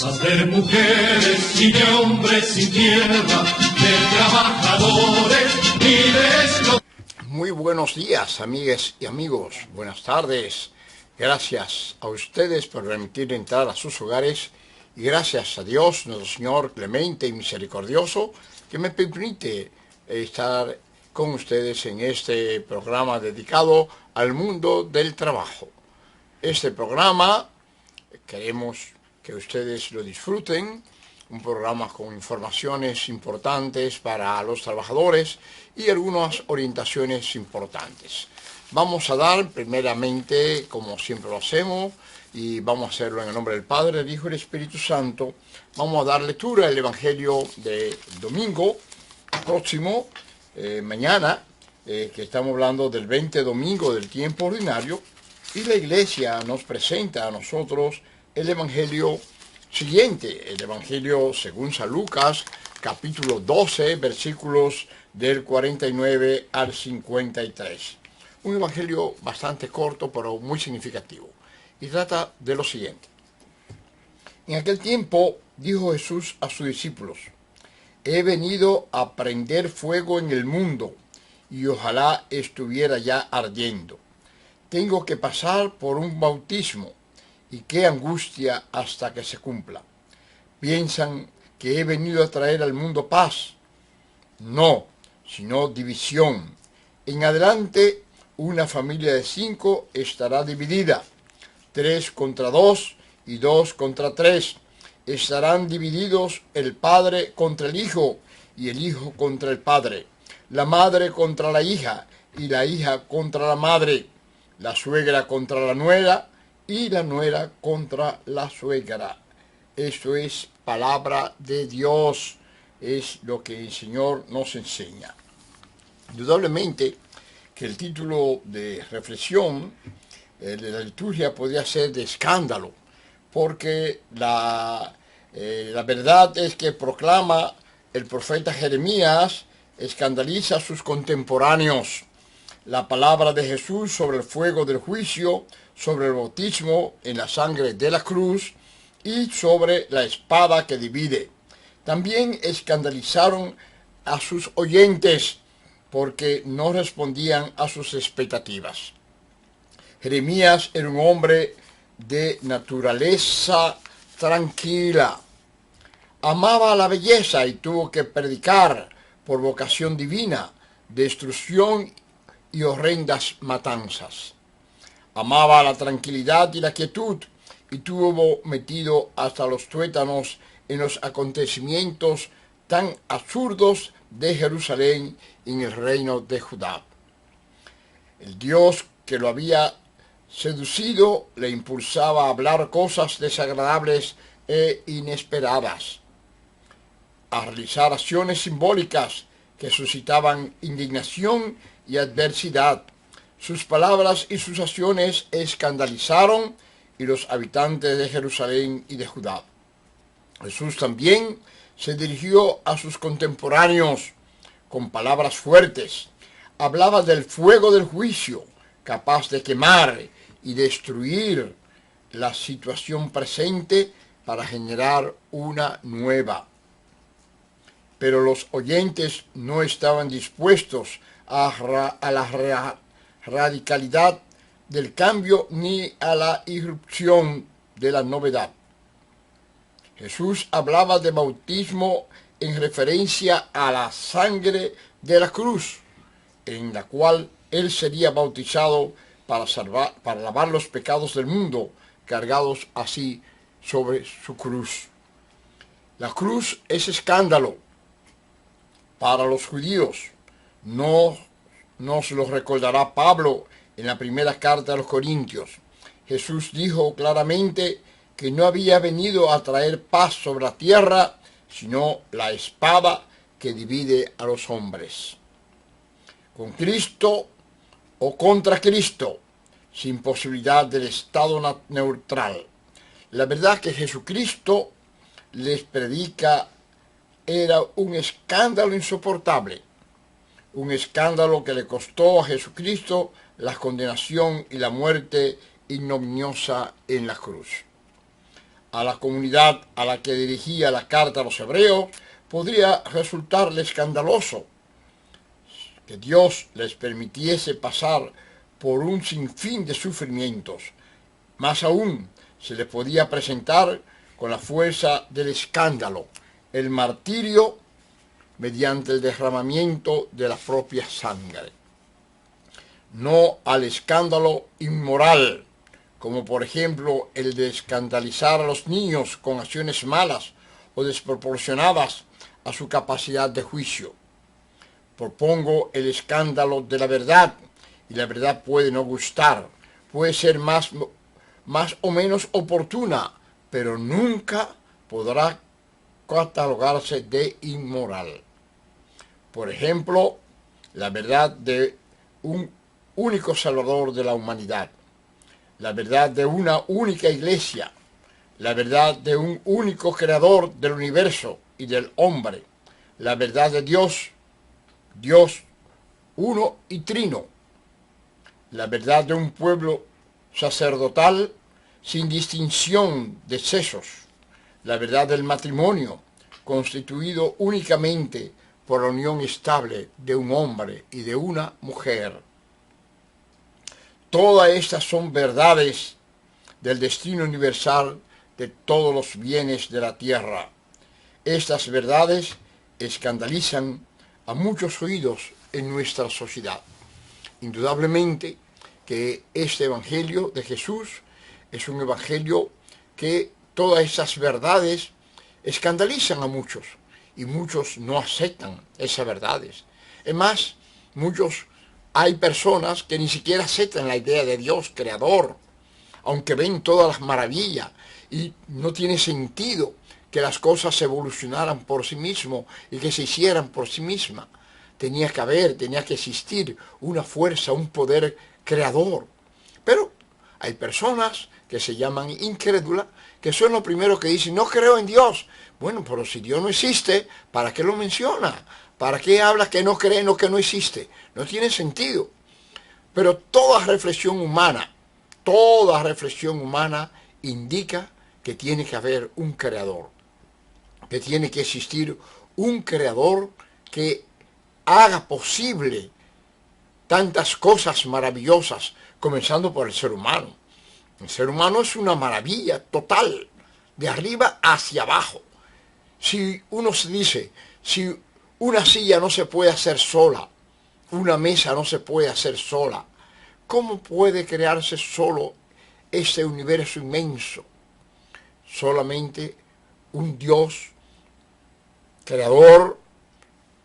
Masas de mujeres y de hombres sin tierra, de trabajadores y de esclavos. Muy buenos días, amigas y amigos. Buenas tardes. Gracias a ustedes por permitir entrar a sus hogares y gracias a Dios, nuestro Señor clemente y misericordioso, que me permite estar con ustedes en este programa dedicado al mundo del trabajo. Este programa queremos que ustedes lo disfruten, un programa con informaciones importantes para los trabajadores y algunas orientaciones importantes. Vamos a dar primeramente, como siempre lo hacemos, y vamos a hacerlo en el nombre del Padre, del Hijo y del Espíritu Santo, vamos a dar lectura al Evangelio de domingo próximo, mañana, que estamos hablando del 20 domingo del tiempo ordinario, y la Iglesia nos presenta a nosotros el Evangelio siguiente, el Evangelio según San Lucas, capítulo 12, versículos del 49 al 53. Un Evangelio bastante corto, pero muy significativo. Y trata de lo siguiente. En aquel tiempo dijo Jesús a sus discípulos: he venido a prender fuego en el mundo, y ojalá estuviera ya ardiendo. Tengo que pasar por un bautismo, y qué angustia hasta que se cumpla. ¿Piensan que he venido a traer al mundo paz? No, sino división. En adelante, una familia de 5 estará dividida. 3 contra 2 y 2 contra 3. Estarán divididos el padre contra el hijo y el hijo contra el padre. La madre contra la hija y la hija contra la madre. La suegra contra la nuera y la nuera contra la suegra. Esto es palabra de Dios, es lo que el Señor nos enseña. Indudablemente que el título de reflexión de la liturgia podría ser de escándalo, porque la verdad es que proclama el profeta Jeremías, escandaliza a sus contemporáneos. La palabra de Jesús sobre el fuego del juicio, sobre el bautismo en la sangre de la cruz y sobre la espada que divide. También escandalizaron a sus oyentes porque no respondían a sus expectativas. Jeremías era un hombre de naturaleza tranquila. Amaba la belleza y tuvo que predicar por vocación divina destrucción y horrendas matanzas. Amaba la tranquilidad y la quietud y tuvo metido hasta los tuétanos en los acontecimientos tan absurdos de Jerusalén y en el reino de Judá. El Dios que lo había seducido le impulsaba a hablar cosas desagradables e inesperadas, a realizar acciones simbólicas que suscitaban indignación y adversidad. Sus palabras y sus acciones escandalizaron a los habitantes de Jerusalén y de Judá. Jesús también se dirigió a sus contemporáneos con palabras fuertes. Hablaba del fuego del juicio, capaz de quemar y destruir la situación presente para generar una nueva. Pero los oyentes no estaban dispuestos a la radicalidad del cambio ni a la irrupción de la novedad. Jesús hablaba de bautismo en referencia a la sangre de la cruz, en la cual él sería bautizado para lavar los pecados del mundo, cargados así sobre su cruz. La cruz es escándalo para los judíos. No nos lo recordará Pablo en la primera carta a los Corintios. Jesús dijo claramente que no había venido a traer paz sobre la tierra, sino la espada que divide a los hombres. Con Cristo o contra Cristo, sin posibilidad del estado neutral. La verdad que Jesucristo les predica era un escándalo insoportable, un escándalo que le costó a Jesucristo la condenación y la muerte ignominiosa en la cruz. a la comunidad a la que dirigía la carta a los hebreos, podría resultarle escandaloso que Dios les permitiese pasar por un sinfín de sufrimientos. Más aún, se les podía presentar con la fuerza del escándalo, el martirio mediante el derramamiento de la propia sangre. No al escándalo inmoral, como por ejemplo el de escandalizar a los niños con acciones malas o desproporcionadas a su capacidad de juicio. Propongo el escándalo de la verdad, y la verdad puede no gustar, puede ser más o menos oportuna, pero nunca podrá catalogarse de inmoral. Por ejemplo, la verdad de un único Salvador de la humanidad, la verdad de una única iglesia, la verdad de un único Creador del universo y del hombre, la verdad de Dios, Dios uno y trino, la verdad de un pueblo sacerdotal sin distinción de sexos, la verdad del matrimonio, constituido únicamente por la unión estable de un hombre y de una mujer. Todas estas son verdades del destino universal de todos los bienes de la tierra. Estas verdades escandalizan a muchos oídos en nuestra sociedad. Indudablemente que este Evangelio de Jesús es un Evangelio que todas esas verdades escandalizan a muchos y muchos no aceptan esas verdades. Es más, hay personas que ni siquiera aceptan la idea de Dios creador, aunque ven todas las maravillas, y no tiene sentido que las cosas se evolucionaran por sí mismo y que se hicieran por sí mismas. Tenía que existir una fuerza, un poder creador. Pero hay personas que se llaman incrédulas, que son los primeros que dicen, no creo en Dios. Bueno, pero si Dios no existe, ¿para qué lo menciona? ¿Para qué habla que no cree en lo que no existe? No tiene sentido. Pero toda reflexión humana indica que tiene que haber un creador, que tiene que existir un creador que haga posible tantas cosas maravillosas, comenzando por el ser humano. El ser humano es una maravilla total, de arriba hacia abajo. Si uno se dice, si una silla no se puede hacer sola, una mesa no se puede hacer sola, ¿cómo puede crearse solo este universo inmenso? Solamente un Dios creador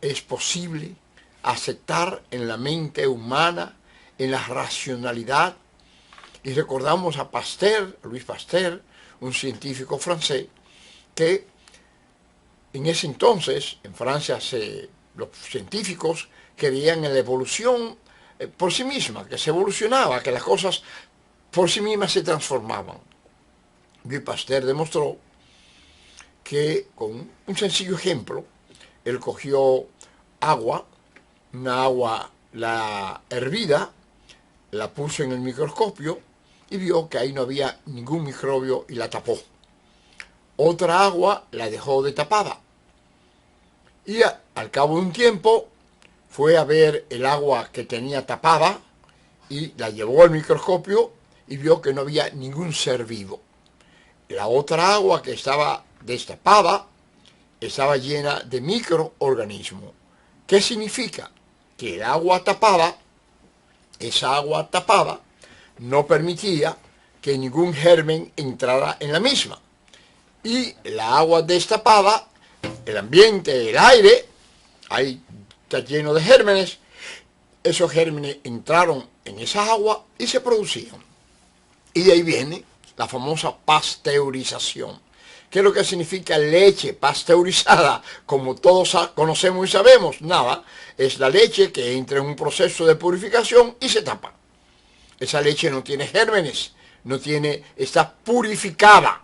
es posible aceptar en la mente humana, en la racionalidad. Y recordamos a Pasteur, Louis Pasteur, un científico francés, que en ese entonces, en Francia, los científicos creían en la evolución por sí misma, que se evolucionaba, que las cosas por sí mismas se transformaban. Louis Pasteur demostró que, con un sencillo ejemplo, él cogió agua, una agua la hervida, la puso en el microscopio y vio que ahí no había ningún microbio y la tapó. Otra agua la dejó destapada. Y al cabo de un tiempo fue a ver el agua que tenía tapada y la llevó al microscopio y vio que no había ningún ser vivo. La otra agua que estaba destapada estaba llena de microorganismos. ¿Qué significa? Que el agua tapada, esa agua tapada, no permitía que ningún germen entrara en la misma. Y la agua destapada, el ambiente, el aire, ahí está lleno de gérmenes, esos gérmenes entraron en esa agua y se producían. Y de ahí viene la famosa pasteurización. ¿Qué es lo que significa leche pasteurizada? Como todos conocemos y sabemos, nada, es la leche que entra en un proceso de purificación y se tapa. Esa leche no tiene gérmenes, está purificada.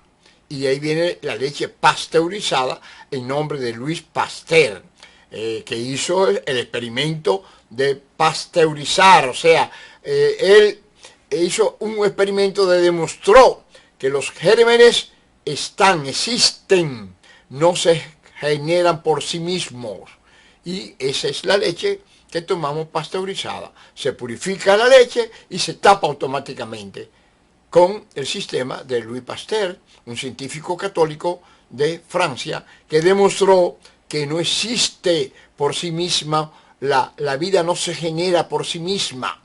Y de ahí viene la leche pasteurizada en nombre de Louis Pasteur, que hizo el experimento de pasteurizar. O sea, él hizo un experimento donde demostró que los gérmenes existen, no se generan por sí mismos. Y esa es la leche que tomamos pasteurizada. Se purifica la leche y se tapa automáticamente con el sistema de Louis Pasteur, un científico católico de Francia, que demostró que no existe por sí misma, la vida no se genera por sí misma,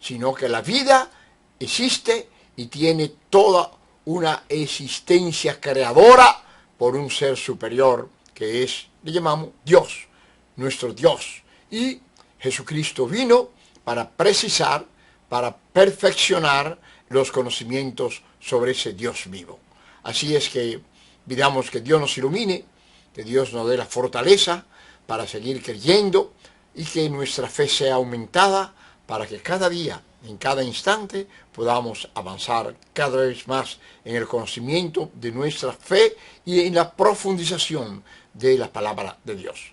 sino que la vida existe y tiene toda una existencia creadora por un ser superior que es, le llamamos Dios, nuestro Dios. Y Jesucristo vino para precisar, para perfeccionar los conocimientos sobre ese Dios vivo. Así es que pidamos que Dios nos ilumine, que Dios nos dé la fortaleza para seguir creyendo y que nuestra fe sea aumentada para que cada día, en cada instante, podamos avanzar cada vez más en el conocimiento de nuestra fe y en la profundización de la palabra de Dios.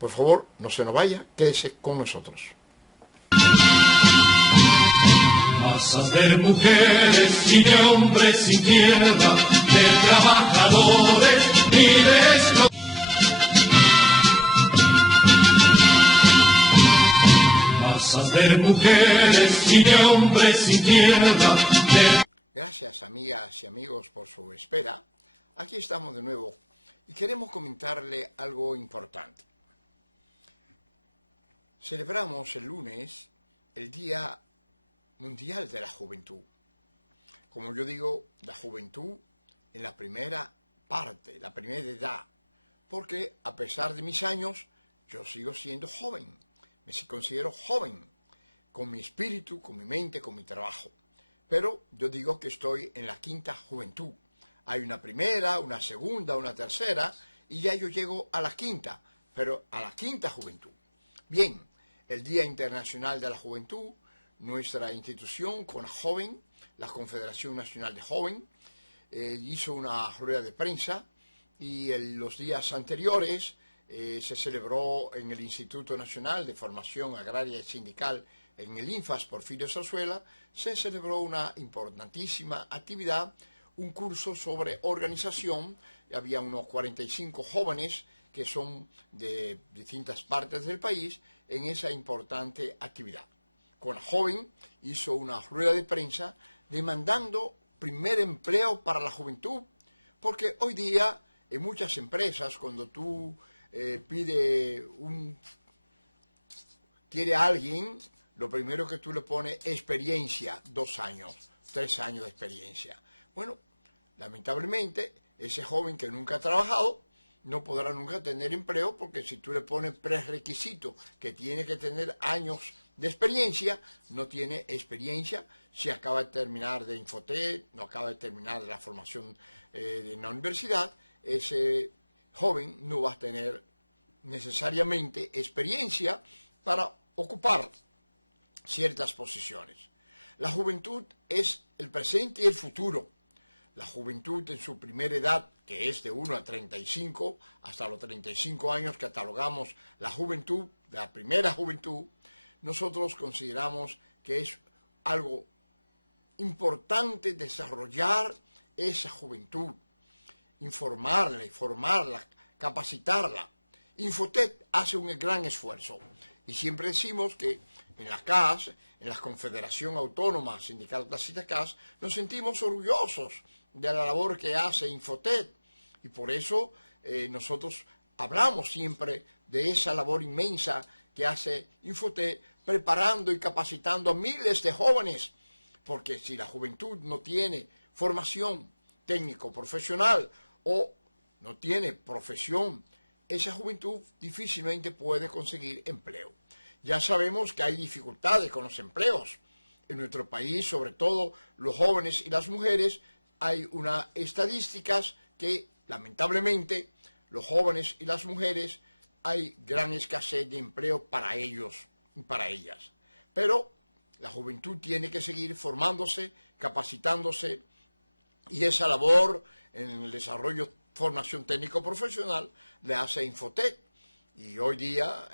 Por favor, no se nos vaya, quédese con nosotros. Masas de mujeres y de hombres sin tierra, de trabajadores y de esclavos. Masas de mujeres y de hombres sin tierra, Gracias, amigas y amigos, por su espera. Aquí estamos de nuevo y queremos comentarle algo importante. Celebramos el lunes el Día Mundial de la Juventud. Como yo digo, la juventud en la primera parte, la primera edad, porque a pesar de mis años, yo sigo siendo joven, me considero joven, con mi espíritu, con mi mente, con mi trabajo. Pero yo digo que estoy en la quinta juventud. Hay una primera, una segunda, una tercera, y ya yo llego a la quinta, pero a la quinta juventud. Bien, el Día Internacional de la Juventud, nuestra institución con Joven, la Confederación Nacional de Joven, hizo una rueda de prensa y en los días anteriores se celebró en el Instituto Nacional de Formación Agraria y Sindical, en el INFAS Porfirio Zarzuela, se celebró una importantísima actividad, un curso sobre organización. Había unos 45 jóvenes que son de distintas partes del país en esa importante actividad. Con Joven hizo una rueda de prensa demandando primer empleo para la juventud, porque hoy día en muchas empresas cuando tú quiere a alguien, lo primero que tú le pones experiencia, 2 años, 3 años de experiencia. Bueno, lamentablemente ese joven que nunca ha trabajado no podrá nunca tener empleo, porque si tú le pones prerequisito que tiene que tener años de experiencia, no tiene experiencia. Si acaba de terminar de Infotet, no acaba de terminar de la formación en la universidad, ese joven no va a tener necesariamente experiencia para ocupar ciertas posiciones. La juventud es el presente y el futuro. La juventud en su primera edad, que es de 1 a 35, hasta los 35 años catalogamos la juventud, la primera juventud, nosotros consideramos que es algo importante desarrollar esa juventud, informarla, formarla, capacitarla. Infotet hace un gran esfuerzo y siempre decimos que en la CAS, en la Confederación Autónoma Sindical Clasista CAS, nos sentimos orgullosos de la labor que hace Infotet y por eso nosotros hablamos siempre de esa labor inmensa que hace Infotet preparando y capacitando a miles de jóvenes, porque si la juventud no tiene formación técnico-profesional o no tiene profesión, esa juventud difícilmente puede conseguir empleo. Ya sabemos que hay dificultades con los empleos. En nuestro país, sobre todo los jóvenes y las mujeres, hay unas estadísticas que, lamentablemente, los jóvenes y las mujeres, hay gran escasez de empleo para ellos y para ellas. Pero la juventud tiene que seguir formándose, capacitándose, y esa labor en el desarrollo, formación técnico-profesional, le hace Infotet. Y hoy día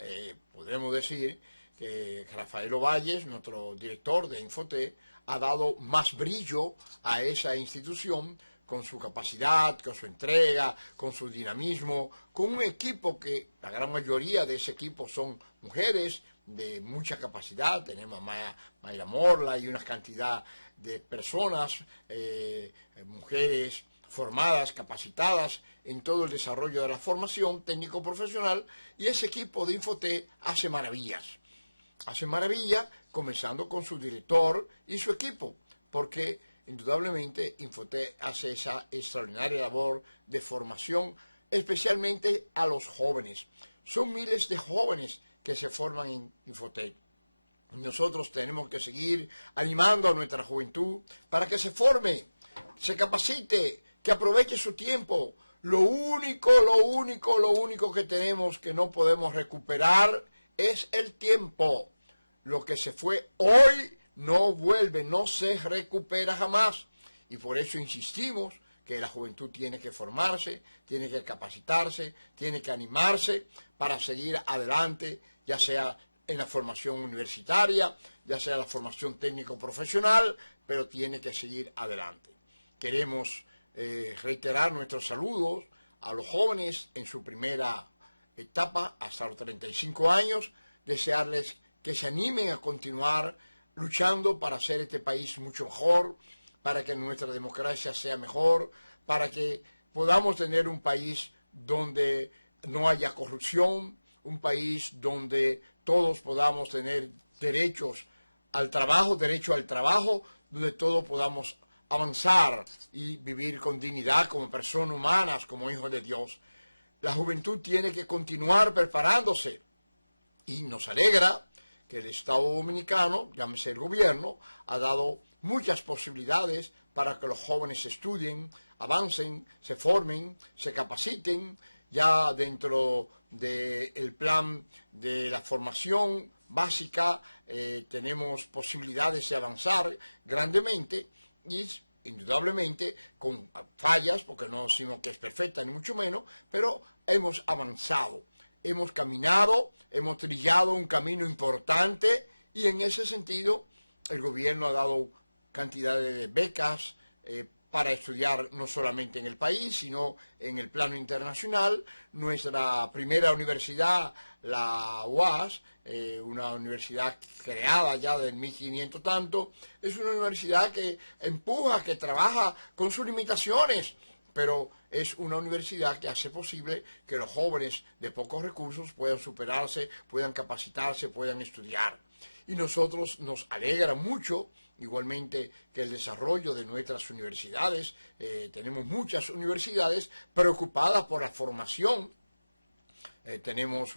podemos decir que Rafael Ovalles, nuestro director de Infotet, ha dado más brillo a esa institución con su capacidad, con su entrega, con su dinamismo, con un equipo que la gran mayoría de ese equipo son mujeres de mucha capacidad. Tenemos a Mayra Morla y una cantidad de personas, mujeres formadas, capacitadas en todo el desarrollo de la formación técnico-profesional, y ese equipo de Infotec hace maravillas. Hace maravilla, comenzando con su director y su equipo, porque indudablemente Infotec hace esa extraordinaria labor de formación, especialmente a los jóvenes. Son miles de jóvenes que se forman en Infotec. Nosotros tenemos que seguir animando a nuestra juventud para que se forme, se capacite, que aproveche su tiempo. Lo único que tenemos que no podemos recuperar es el tiempo. Lo que se fue hoy no vuelve, no se recupera jamás. Y por eso insistimos que la juventud tiene que formarse, tiene que capacitarse, tiene que animarse para seguir adelante, ya sea en la formación universitaria, ya sea la formación técnico-profesional, pero tiene que seguir adelante. Queremos reiterar nuestros saludos a los jóvenes en su primera etapa hasta los 35 años, desearles que se animen a continuar luchando para hacer este país mucho mejor, para que nuestra democracia sea mejor, para que podamos tener un país donde no haya corrupción, un país donde todos podamos tener derechos al trabajo, derecho al trabajo, donde todos podamos avanzar y vivir con dignidad como personas humanas, como hijos de Dios. La juventud tiene que continuar preparándose, y nos alegra que el Estado Dominicano, llámese el gobierno, ha dado muchas posibilidades para que los jóvenes estudien, avancen, se formen, se capaciten. Ya dentro del plan de la formación básica tenemos posibilidades de avanzar grandemente, y indudablemente con fallas, porque no decimos que es perfecta ni mucho menos, pero hemos avanzado. Hemos caminado, hemos trillado un camino importante, y en ese sentido el gobierno ha dado cantidades de becas para estudiar no solamente en el país, sino en el plano internacional. Nuestra primera universidad, la UAS, una universidad creada ya del 1500 tanto, es una universidad que empuja, que trabaja con sus limitaciones, pero es una universidad que hace posible que los jóvenes de pocos recursos puedan superarse, puedan capacitarse, puedan estudiar. Y nosotros nos alegra mucho, igualmente, que el desarrollo de nuestras universidades. Tenemos muchas universidades preocupadas por la formación. Tenemos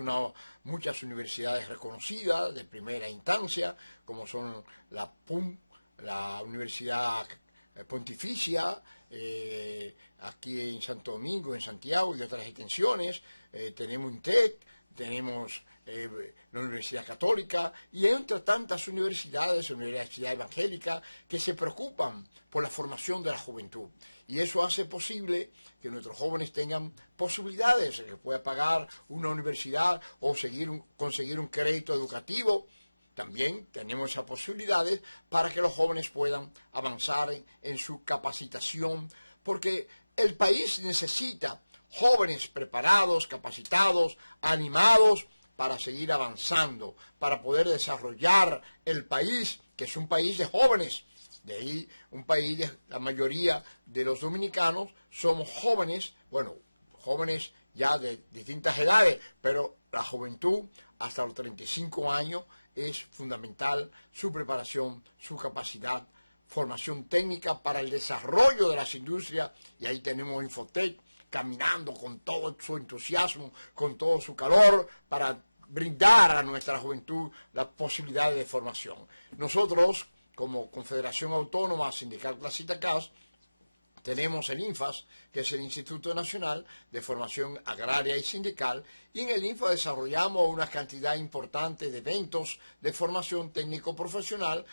muchas universidades reconocidas de primera instancia, como son la PUM, la Universidad Pontificia, aquí en Santo Domingo, en Santiago, y otras extensiones. Tenemos INTEC, tenemos la Universidad Católica, y entre tantas universidades, universidad evangélica, que se preocupan por la formación de la juventud. Y eso hace posible que nuestros jóvenes tengan posibilidades, que pueda pagar una universidad o conseguir un crédito educativo. También tenemos esas posibilidades para que los jóvenes puedan avanzar en su capacitación, porque el país necesita jóvenes preparados, capacitados, animados, para seguir avanzando, para poder desarrollar el país, que es un país de jóvenes. De ahí un país, la mayoría de los dominicanos somos jóvenes, bueno, jóvenes ya de distintas edades, pero la juventud hasta los 35 años es fundamental, su preparación, su capacidad, formación técnica para el desarrollo de las industrias, y ahí tenemos Infotec caminando con todo su entusiasmo, con todo su calor, para brindar a nuestra juventud las posibilidades de formación. Nosotros, como Confederación Autónoma Sindical Clasista CAS, tenemos el INFAS, que es el Instituto Nacional de Formación Agraria y Sindical, y en el INFAS desarrollamos una cantidad importante de eventos de formación técnico-profesional.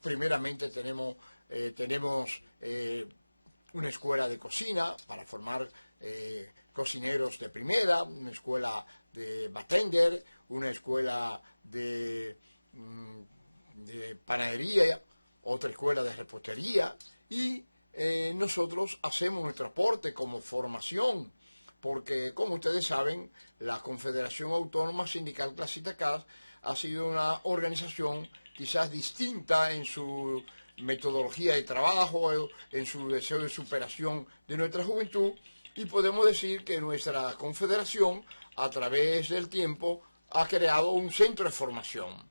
Primeramente tenemos una escuela de cocina para formar cocineros de primera, una escuela de bartender, una escuela de panadería, otra escuela de repostería y nosotros hacemos nuestro aporte como formación, porque como ustedes saben, la Confederación Autónoma Sindical Clasista CAS ha sido una organización quizás distinta en su metodología de trabajo, en su deseo de superación de nuestra juventud, y podemos decir que nuestra confederación, a través del tiempo, ha creado un centro de formación.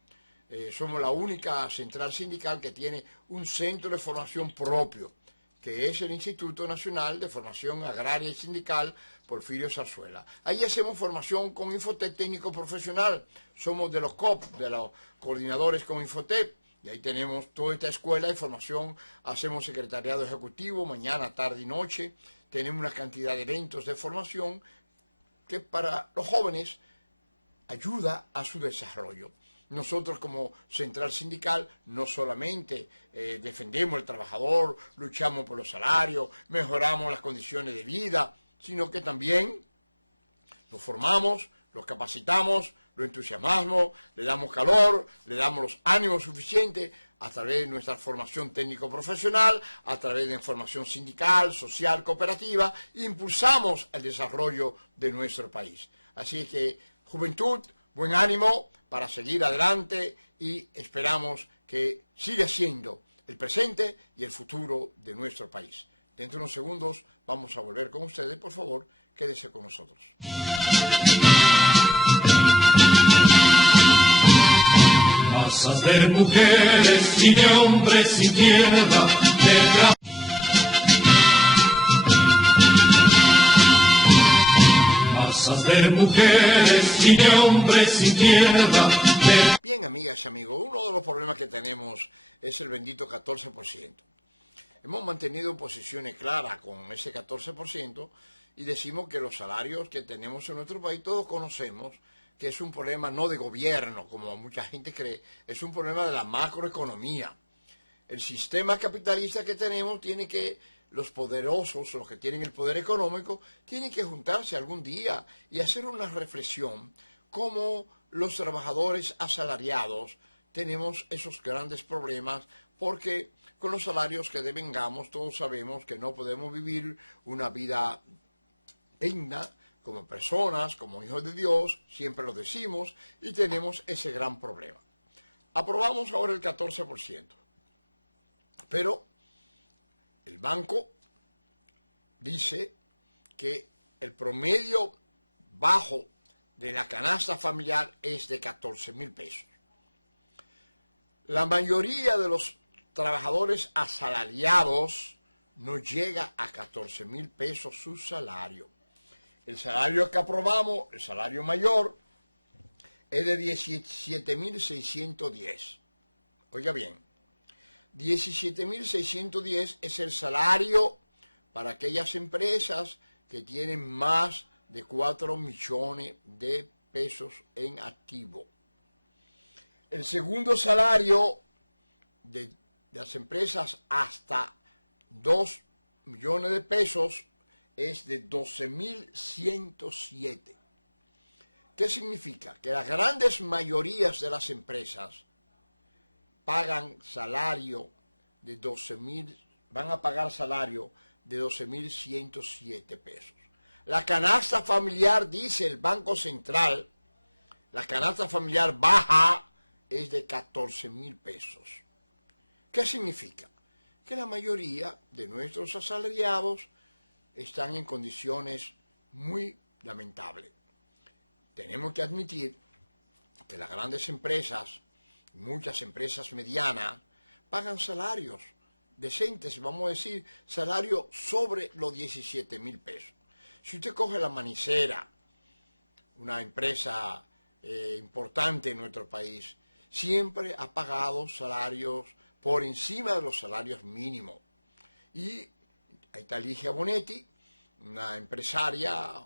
Somos la única central sindical que tiene un centro de formación propio, que es el Instituto Nacional de Formación Agraria y Sindical Porfirio Zarzuela. Ahí hacemos formación con Infotep técnico profesional. Somos de los COP, de los coordinadores con Infotep, y ahí tenemos toda esta escuela de formación. Hacemos secretariado ejecutivo, mañana, tarde y noche. Tenemos una cantidad de eventos de formación que para los jóvenes ayuda a su desarrollo. Nosotros como central sindical no solamente defendemos al trabajador, luchamos por los salarios, mejoramos las condiciones de vida, sino que también los formamos, los capacitamos, los entusiasmamos, le damos calor, le damos los ánimos suficientes a través de nuestra formación técnico-profesional, a través de formación sindical, social, cooperativa, e impulsamos el desarrollo de nuestro país. Así que, juventud, buen ánimo para seguir adelante y esperamos que siga siendo el presente y el futuro de nuestro país. Dentro de unos segundos vamos a volver con ustedes, por favor, quédese con nosotros. Masas de mujeres y de hombres sin tierra, masas de mujeres y de hombres sin tierra. Bien, amigas y amigos, uno de los problemas que tenemos es el bendito 14%. Hemos mantenido posiciones claras con ese 14% y decimos que los salarios que tenemos en nuestro país, todos conocemos que es un problema no de gobierno, como mucha gente cree, es un problema de la macroeconomía. El sistema capitalista que tenemos tiene que, los poderosos, los que tienen el poder económico, tienen que juntarse algún día y hacer una reflexión cómo los trabajadores asalariados tenemos esos grandes problemas, porque con los salarios que devengamos todos sabemos que no podemos vivir una vida digna como personas, como hijos de Dios, siempre lo decimos, y tenemos ese gran problema. Aprobamos ahora el 14%, pero el banco dice que el promedio bajo de la canasta familiar es de 14.000 pesos. La mayoría de los trabajadores asalariados no llega a 14.000 pesos su salario. El salario que aprobamos, el salario mayor, es de 17.610. Oiga bien, 17.610 es el salario para aquellas empresas que tienen más de 4 millones de pesos en activo. El segundo salario de las empresas hasta 2 millones de pesos es de 12.107. ¿Qué significa? Que las grandes mayorías de las empresas pagan salario de 12.000, van a pagar salario de 12.107 pesos. La canasta familiar, dice el Banco Central, la canasta familiar baja es de 14.000 pesos. ¿Qué significa? Que la mayoría de nuestros asalariados están en condiciones muy lamentables. Tenemos que admitir que las grandes empresas, muchas empresas medianas, pagan salarios decentes, vamos a decir, salario sobre los 17.000 pesos. Si usted coge la Manicera, una empresa importante en nuestro país, siempre ha pagado salarios por encima de los salarios mínimos. Y ahí está Ligia Bonetti, una empresaria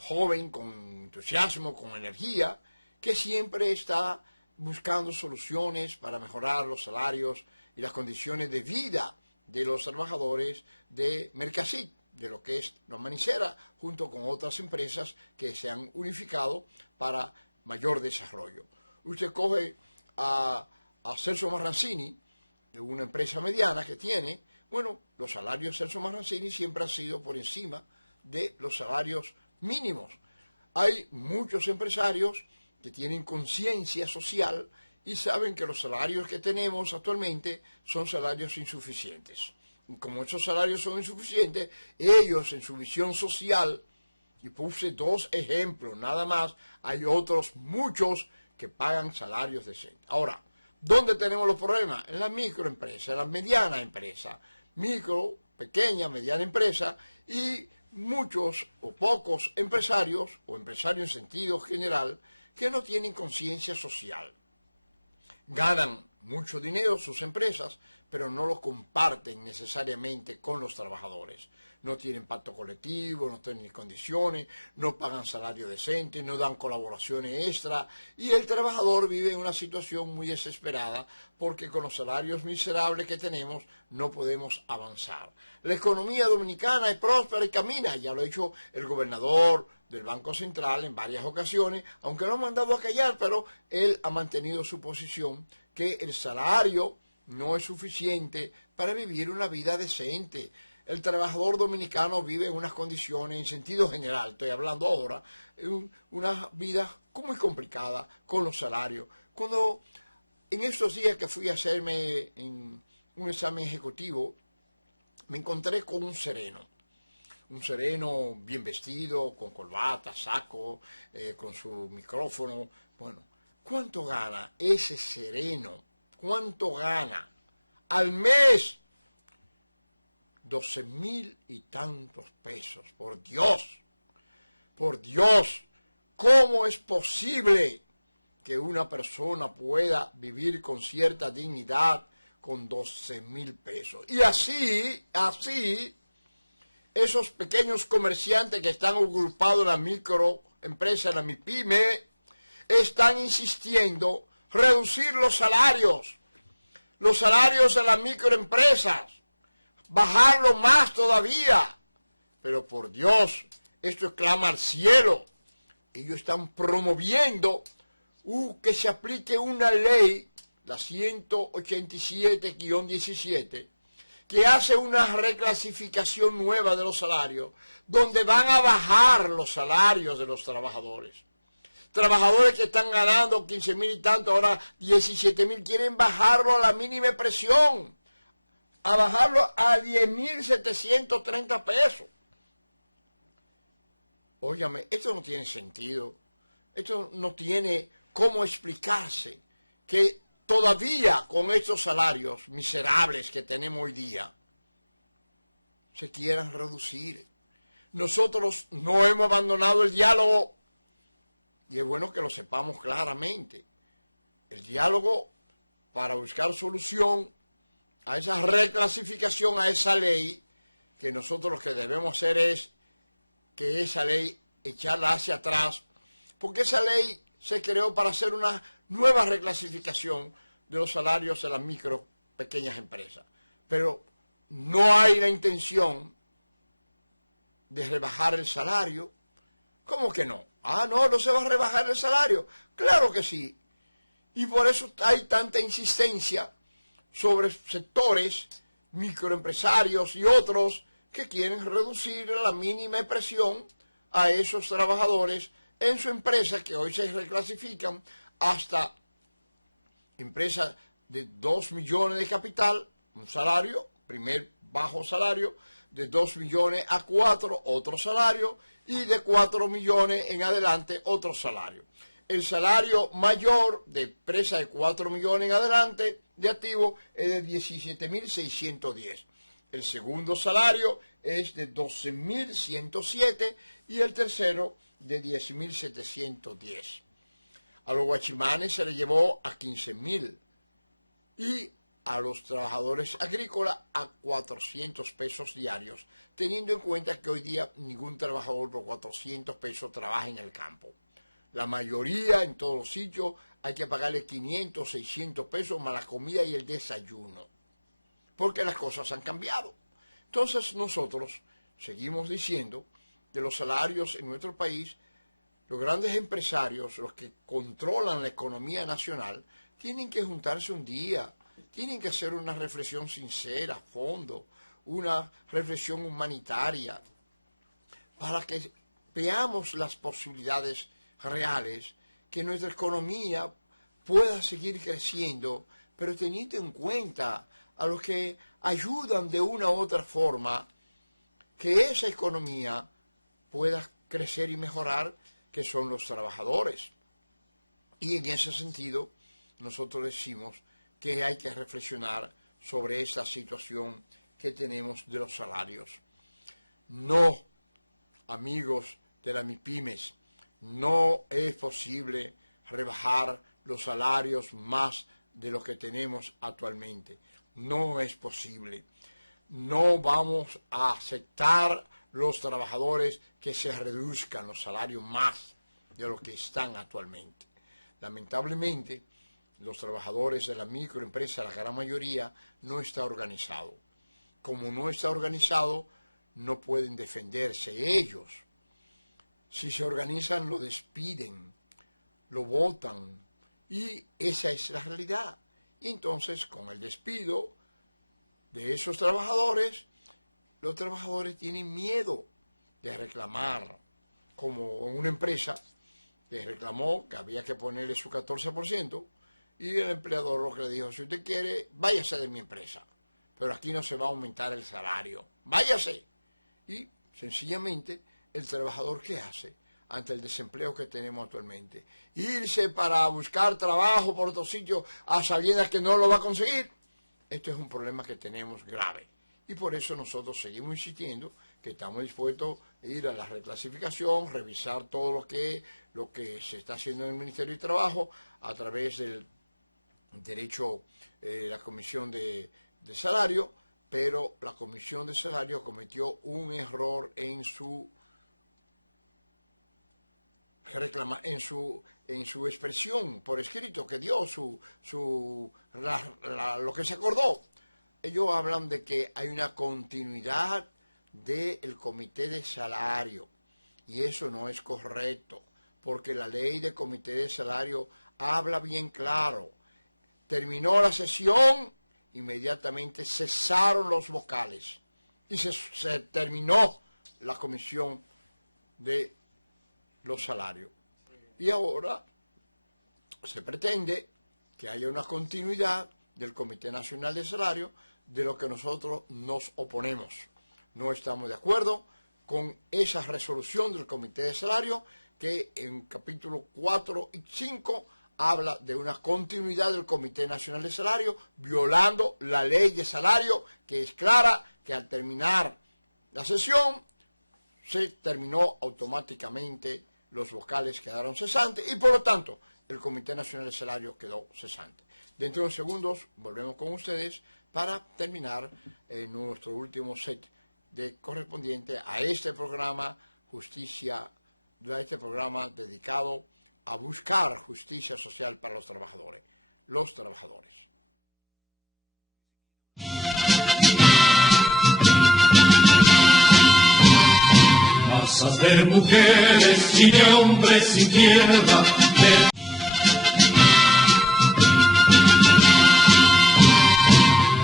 joven, con entusiasmo, con energía, que siempre está buscando soluciones para mejorar los salarios y las condiciones de vida de los trabajadores de Mercasit, de lo que es la Manicera, junto con otras empresas que se han unificado para mayor desarrollo. Usted coge a Celso Marrancini, de una empresa mediana que tiene, bueno, los salarios de Celso Marrancini siempre han sido por encima de los salarios mínimos. Hay muchos empresarios que tienen conciencia social y saben que los salarios que tenemos actualmente son salarios insuficientes. Y como esos salarios son insuficientes, ellos en su visión social, y puse 2 ejemplos nada más, hay otros muchos que pagan salarios decentes. Ahora, ¿dónde tenemos los problemas? En la microempresa, en la mediana empresa, micro, pequeña, mediana empresa, y muchos o pocos empresarios, o empresarios en sentido general, que no tienen conciencia social. Ganan mucho dinero sus empresas, pero no lo comparten necesariamente con los trabajadores. No tienen pacto colectivo, no tienen condiciones, no pagan salario decente, no dan colaboraciones extra, y el trabajador vive en una situación muy desesperada porque con los salarios miserables que tenemos no podemos avanzar. La economía dominicana es próspera y camina, ya lo ha dicho el gobernador del Banco Central en varias ocasiones, aunque lo han mandado a callar, pero él ha mantenido su posición que el salario no es suficiente para vivir una vida decente. El trabajador dominicano vive en unas condiciones, en sentido general, estoy hablando ahora, una vida muy complicada con los salarios. Cuando en estos días que fui a hacerme un examen ejecutivo, me encontré con un sereno bien vestido, con corbata, saco, con su micrófono. Bueno, ¿cuánto gana ese sereno? ¿Cuánto gana? Al mes, 12,000 y tantos pesos. Por Dios, ¿cómo es posible que una persona pueda vivir con cierta dignidad con 12,000 pesos? Y así, esos pequeños comerciantes que están agrupados en la microempresa, en la MIPYME, están insistiendo reducir los salarios de las microempresas, bajarlo más todavía. Pero por Dios, esto clama al cielo. Ellos están promoviendo que se aplique una ley, la 187-17, que hace una reclasificación nueva de los salarios, donde van a bajar los salarios de los trabajadores. Trabajadores que están ganando 15,000 y tanto, ahora 17,000, quieren bajarlo a la mínima expresión, a bajarlo a 10,730 pesos. Óigame, esto no tiene sentido, esto no tiene cómo explicarse, que todavía con estos salarios miserables que tenemos hoy día, se quieran reducir. Nosotros no hemos abandonado el diálogo, y es bueno que lo sepamos claramente. El diálogo para buscar solución a esa reclasificación, a esa ley, que nosotros lo que debemos hacer es que esa ley echarla hacia atrás, porque esa ley se creó para hacer una nueva reclasificación de los salarios de las micro, pequeñas empresas. Pero no hay la intención de rebajar el salario. ¿Cómo que no? No se va a rebajar el salario. Claro que sí. Y por eso hay tanta insistencia sobre sectores, microempresarios y otros que quieren reducir a la mínima expresión a esos trabajadores en su empresa, que hoy se reclasifican hasta empresas de 2 millones de capital, un salario, primer bajo salario, de 2 millones a 4, otro salario, y de 4 millones en adelante, otro salario. El salario mayor de empresa de 4 millones en adelante de activo es de 17,610. El segundo salario es de 12,107 y el tercero de 10,710. A los guachimanes se le llevó a 15,000 y a los trabajadores agrícolas a 400 pesos diarios, teniendo en cuenta que hoy día ningún trabajador por 400 pesos trabaja en el campo. La mayoría, en todos los sitios, hay que pagarle 500, 600 pesos más la comida y el desayuno, porque las cosas han cambiado. Entonces nosotros seguimos diciendo que los salarios en nuestro país, los grandes empresarios, los que controlan la economía nacional, tienen que juntarse un día tienen que hacer una reflexión sincera, a fondo, una reflexión humanitaria, para que veamos las posibilidades reales, que nuestra economía pueda seguir creciendo, pero teniendo en cuenta a los que ayudan de una u otra forma, que esa economía pueda crecer y mejorar, que son los trabajadores. Y en ese sentido, nosotros decimos que hay que reflexionar sobre esta situación que tenemos de los salarios. No, amigos de las MIPYMES, no es posible rebajar los salarios más de lo que tenemos actualmente. No es posible. No vamos a aceptar los trabajadores que se reduzcan los salarios más de lo que están actualmente. Lamentablemente, los trabajadores de la microempresa, la gran mayoría, no está organizado. Como no está organizado, no pueden defenderse ellos. Si se organizan, lo despiden, lo botan, y esa es la realidad. Y entonces, con el despido de esos trabajadores, los trabajadores tienen miedo de reclamar, como en una empresa que reclamó que había que ponerle su 14%, y el empleador lo que le dijo: si usted quiere, váyase de mi empresa, pero aquí no se va a aumentar el salario, váyase. Y sencillamente, el trabajador, ¿qué hace ante el desempleo que tenemos actualmente? Irse para buscar trabajo por otro sitio a sabiendas que no lo va a conseguir. Esto es un problema que tenemos grave. Y por eso nosotros seguimos insistiendo que estamos dispuestos a ir a la reclasificación, revisar todo lo que se está haciendo en el Ministerio de Trabajo a través del derecho, la Comisión de Salario, pero la Comisión de Salario cometió un error en su expresión por escrito que dio lo que se acordó. Ellos hablan de que hay una continuidad del comité de salario, y eso no es correcto, porque la ley de comité de salario habla bien claro. Terminó la sesión, inmediatamente cesaron los vocales y se terminó la comisión de los salarios. Y ahora se pretende que haya una continuidad del Comité Nacional de Salario, de lo que nosotros nos oponemos. No estamos de acuerdo con esa resolución del Comité de Salario, que en capítulo 4 y 5 habla de una continuidad del Comité Nacional de Salario, violando la ley de salario, que es clara, que al terminar la sesión se terminó automáticamente, los vocales quedaron cesantes y por lo tanto el Comité Nacional de Salario quedó cesante. Dentro de unos segundos volvemos con ustedes para terminar nuestro último set de correspondiente a este programa Justicia, a este programa dedicado a buscar justicia social para los trabajadores. Masas de mujeres y de hombres sin tierra,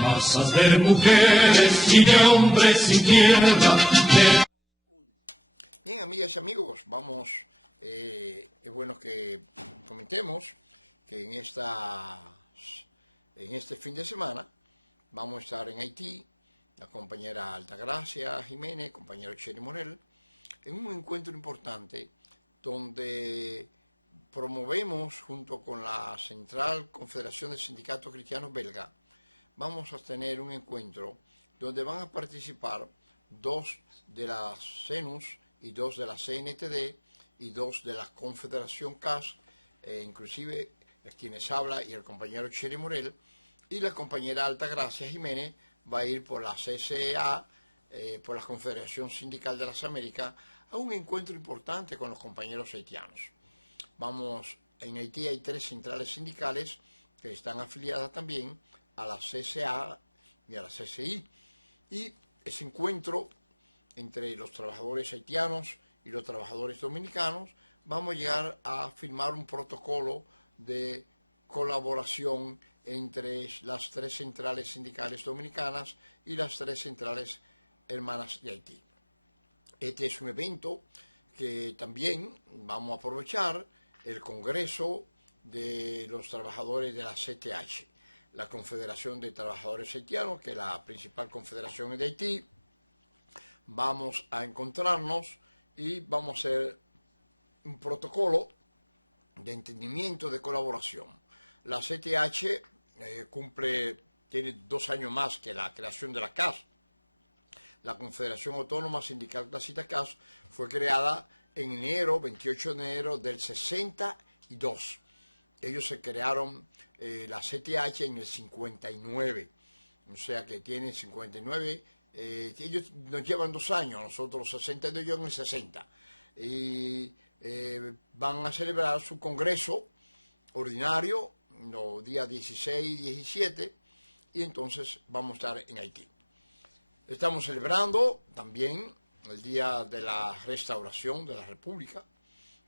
masas de mujeres y de hombres sin tierra. Bien, amigas y amigos, vamos, es bueno que comentemos que en este fin de semana vamos a estar en Haití, la compañera Altagracia Jiménez, compañero Cheri Morel, en un encuentro importante donde promovemos, junto con la Central Confederación de Sindicatos Cristianos Belga, vamos a tener un encuentro donde van a participar 2 de la CENUS y 2 de la CNTD y 2 de la Confederación CAS, inclusive quienes habla y el compañero Cheri Morel, y la compañera Altagracia Jiménez va a ir por la CCA, por la Confederación Sindical de las Américas, a un encuentro importante con los compañeros haitianos. En Haití hay 3 centrales sindicales que están afiliadas también a la CCA y a la CCI, y ese encuentro entre los trabajadores haitianos y los trabajadores dominicanos, vamos a llegar a firmar un protocolo de colaboración entre las 3 centrales sindicales dominicanas y las 3 centrales hermanas de Haití. Este es un evento que también vamos a aprovechar el Congreso de los Trabajadores de la CTH, la Confederación de Trabajadores Haitianos, que es la principal confederación de Haití. Vamos a encontrarnos y vamos a hacer un protocolo de entendimiento de colaboración. La CTH tiene 2 años más que la creación de la CAS. La Confederación Autónoma Sindical Clasista CAS fue creada en 28 de enero del 62. Ellos se crearon, la CTH, en el 59. O sea que tienen 59. Ellos nos llevan 2 años, nosotros 62, yo en el 60. Y van a celebrar su congreso ordinario los días 16 y 17, y entonces vamos a estar en Haití. Estamos celebrando también el Día de la Restauración de la República,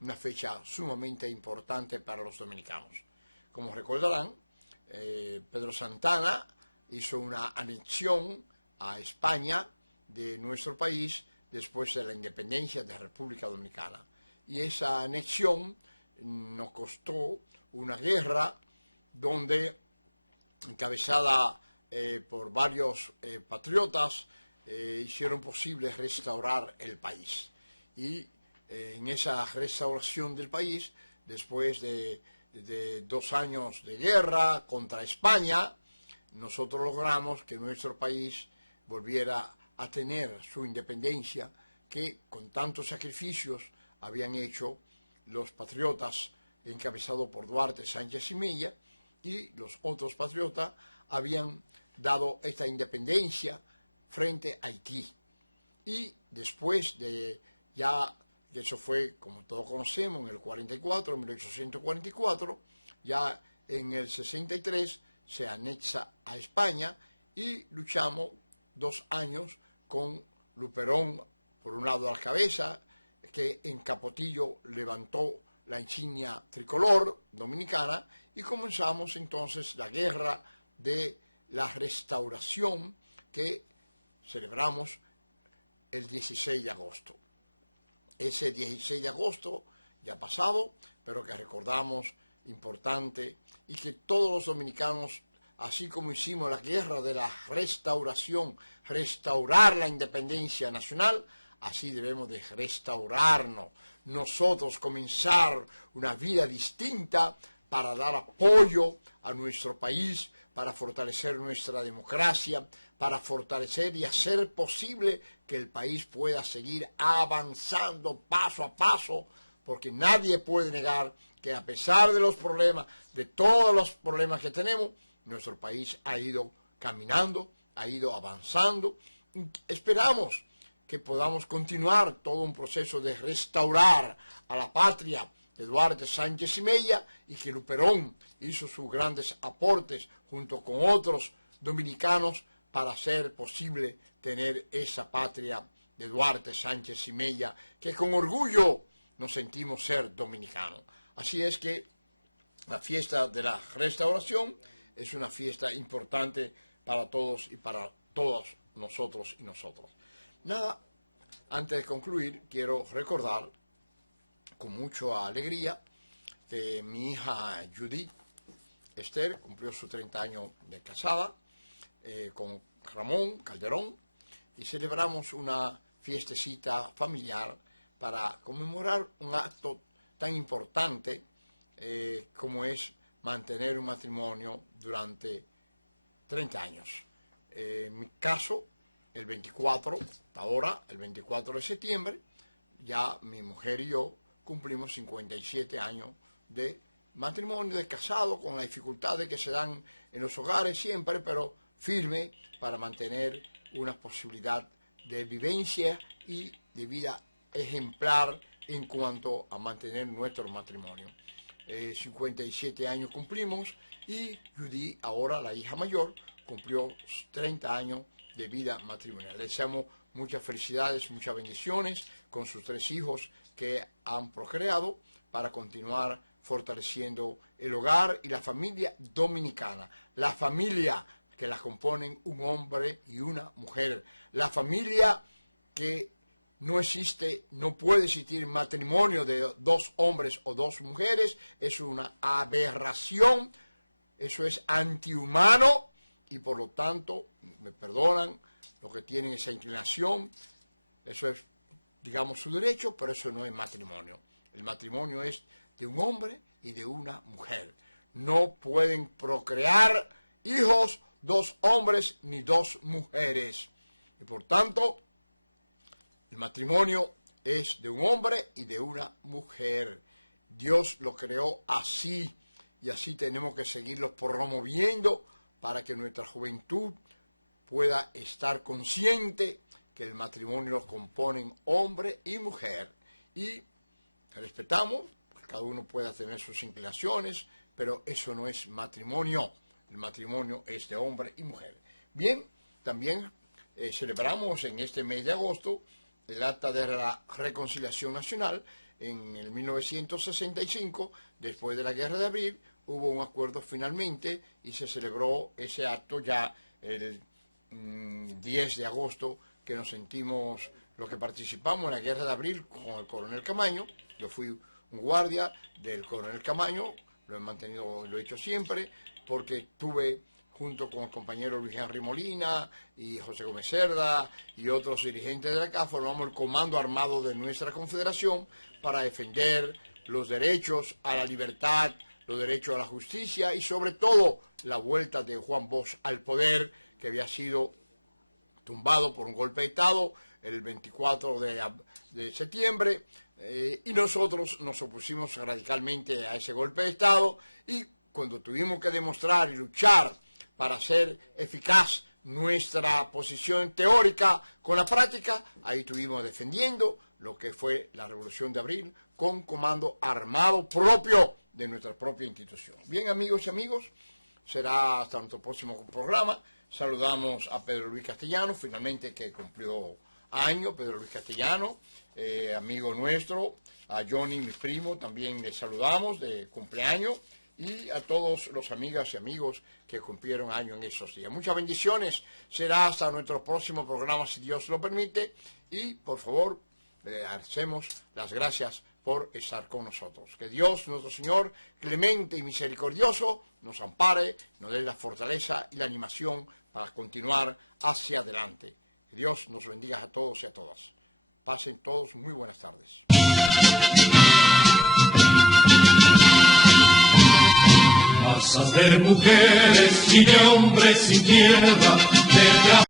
una fecha sumamente importante para los dominicanos. Como recordarán, Pedro Santana hizo una anexión a España de nuestro país después de la independencia de la República Dominicana. Y esa anexión nos costó una guerra donde, encabezada por varios patriotas, hicieron posible restaurar el país. Y en esa restauración del país, después de 2 años de guerra contra España, nosotros logramos que nuestro país volviera a tener su independencia, que con tantos sacrificios habían hecho los patriotas encabezados por Duarte, Sánchez y Mella, y los otros patriotas habían dado esta independencia frente a Haití. Y después de ya, eso fue, como todos conocemos, en el 44, en 1844, ya en el 63 se anexa a España y luchamos 2 años con Luperón, por un lado a la cabeza, que en Capotillo levantó la insignia tricolor dominicana, y comenzamos entonces la guerra de la restauración que celebramos el 16 de agosto. Ese 16 de agosto ya pasado, pero que recordamos importante, y que todos los dominicanos, así como hicimos la guerra de la restauración, restaurar la independencia nacional, así debemos de restaurarnos, nosotros comenzar una vida distinta para dar apoyo a nuestro país, para fortalecer nuestra democracia, para fortalecer y hacer posible que el país pueda seguir avanzando paso a paso, porque nadie puede negar que a pesar de los problemas, de todos los problemas que tenemos, nuestro país ha ido caminando, ha ido avanzando. Esperamos que podamos continuar todo un proceso de restaurar a la patria de Duarte, Sánchez y Mella, y que Luperón hizo sus grandes aportes junto con otros dominicanos para hacer posible tener esa patria de Duarte, Sánchez y Mella, que con orgullo nos sentimos ser dominicanos. Así es que la fiesta de la restauración es una fiesta importante para todos y para todos nosotros y nosotros. Nada, antes de concluir, quiero recordar con mucha alegría que mi hija Judith Esther cumplió sus 30 años de casada con Ramón Calderón, y celebramos una fiestecita familiar para conmemorar un acto tan importante como es mantener un matrimonio durante 30 años. En mi caso, el 24 de septiembre, ya mi mujer y yo cumplimos 57 años de matrimonio, de casado, con las dificultades que se dan en los hogares siempre, pero firme para mantener una posibilidad de vivencia y de vida ejemplar en cuanto a mantener nuestro matrimonio. 57 años cumplimos, y Judy, ahora la hija mayor, cumplió 30 años de vida matrimonial. Le deseamos muchas felicidades, muchas bendiciones con sus 3 hijos que han procreado, para continuar fortaleciendo el hogar y la familia dominicana. La familia que la componen un hombre y una mujer. La familia que no existe, no puede existir matrimonio de dos hombres o dos mujeres. Es una aberración. Eso es antihumano y por lo tanto, me perdonan los que tienen esa inclinación, eso es, digamos, su derecho, pero eso no es matrimonio. El matrimonio es de un hombre y de una mujer. No pueden procrear hijos dos hombres ni dos mujeres. Y por tanto, el matrimonio es de un hombre y de una mujer. Dios lo creó así. Y así tenemos que seguirlos promoviendo para que nuestra juventud pueda estar consciente que el matrimonio lo componen hombre y mujer. Y respetamos, cada uno pueda tener sus inclinaciones, pero eso no es matrimonio. El matrimonio es de hombre y mujer. Bien, también celebramos en este mes de agosto el Acta de la Reconciliación Nacional. En el 1965, después de la Guerra de Abril, hubo un acuerdo finalmente y se celebró ese acto ya el 10 de agosto, que nos sentimos los que participamos en la Guerra de Abril con el coronel Camaño. Yo fui un guardia del coronel Camaño, lo he mantenido, lo he hecho siempre, porque tuve, junto con el compañero Luis Henry Molina y José Gómez Cerda y otros dirigentes de acá, formamos el comando armado de nuestra confederación para defender los derechos a la libertad, los derechos a la justicia y sobre todo la vuelta de Juan Bosch al poder, que había sido tumbado por un golpe de Estado el 24 de septiembre, y nosotros nos opusimos radicalmente a ese golpe de Estado, y cuando tuvimos que demostrar y luchar para hacer eficaz nuestra posición teórica con la práctica, ahí estuvimos defendiendo lo que fue la Revolución de Abril con comando armado propio de nuestra propia institución. Bien, amigos y amigos, será hasta nuestro próximo programa. Saludamos a Pedro Luis Castellano, finalmente, que cumplió año, Pedro Luis Castellano, amigo nuestro, a Johnny, mi primo, también le saludamos de cumpleaños, y a todos los amigas y amigos que cumplieron año en esos días. Muchas bendiciones, será hasta nuestro próximo programa, si Dios lo permite, y por favor, le hacemos las gracias por estar con nosotros. Que Dios, nuestro Señor, clemente y misericordioso, nos ampare, nos dé la fortaleza y la animación para continuar hacia adelante. Que Dios nos bendiga a todos y a todas. Pasen todos muy buenas tardes. Masas de mujeres y de hombres sin tierra, de